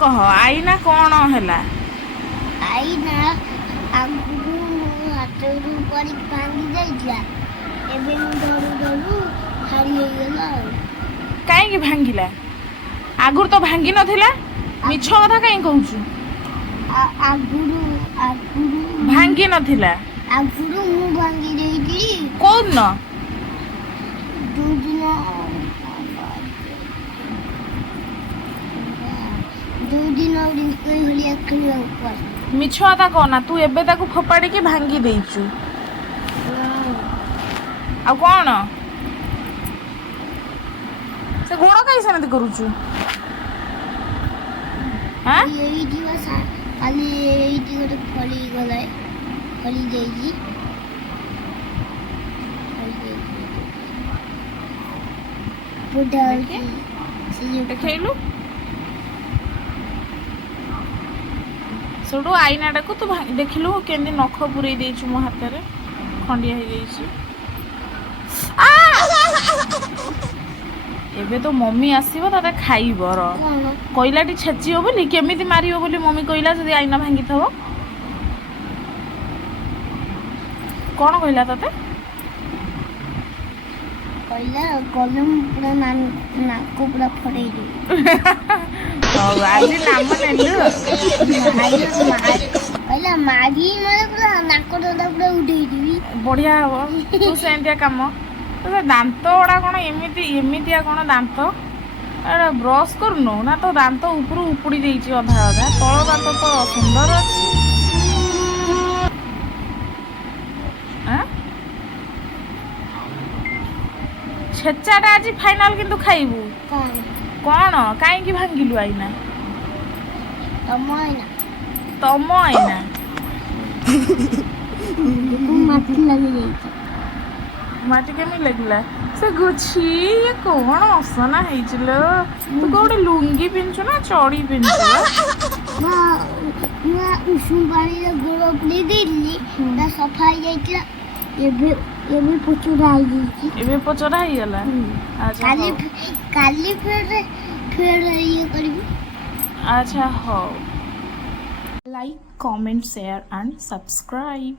कह आईना कौन है आईना आगु हाथरू पड़ी भांगी जाइला एबे मु धरू धरू हारी हो गेला कहीं भांगिला आगुर तो भांगी नथिला मिछ कथा कहीं कहूछु आगुरु आगुरु भांगी नथिला आगुरु मु भांगी देइली कोन न दो दिन और कोई होलिया खेलिया ऊपर मिछ कथा कहना तू एबे ताकू फोपाड़ी के भांगी देइछु आ कौन से गुण कहीं सेमती करूछु हां यही दिवस खाली यही गोटे फली गला फली जाइजी बुढ़ा से देखैलु सेठू आईनाटा को तू देखिलु केंदी नख पुरई देइछु मो हाथ रे खंडिया हो जाइछि एबे तो मम्मी आसीबो तते खाइबो र कोइलाटी छेचियो बोली केमिति मारियो बोली मम्मी कोइला जदी आईना भांगी थबो कोन कोइला तते कोइला कलम पूरा नाको पूरा फड़ेई दे आज नाम नेलु कोइला मागी मारे पूरा नाको ददा पूरा उठेई दिबी बढ़िया हो तू सेंतिया काम तो दांत गुड़ा कौन एमती कौन दांत अरे ब्रश करनु ना तो दांत ऊपर उपुड़ी जाइए अधा अधा तल दांत तो सुंदर अच्छी छेचाटा आज फाइनाल किंतु खाइबू कौन कहीं भांगिलु आईना तम आईना माटी लगी जाइए माटी केमी लगला से गुछी ये कौन असना हेइचलो तू कोडे लुंगी पिनछु ना चोड़ी पिनछु ना उषुम पानी रे गोड़ प्ले देली ना सफाई जाइतला एबे पोचरा आई गला अच्छा काली फिर ये करबी अच्छा हो like comment share and subscribe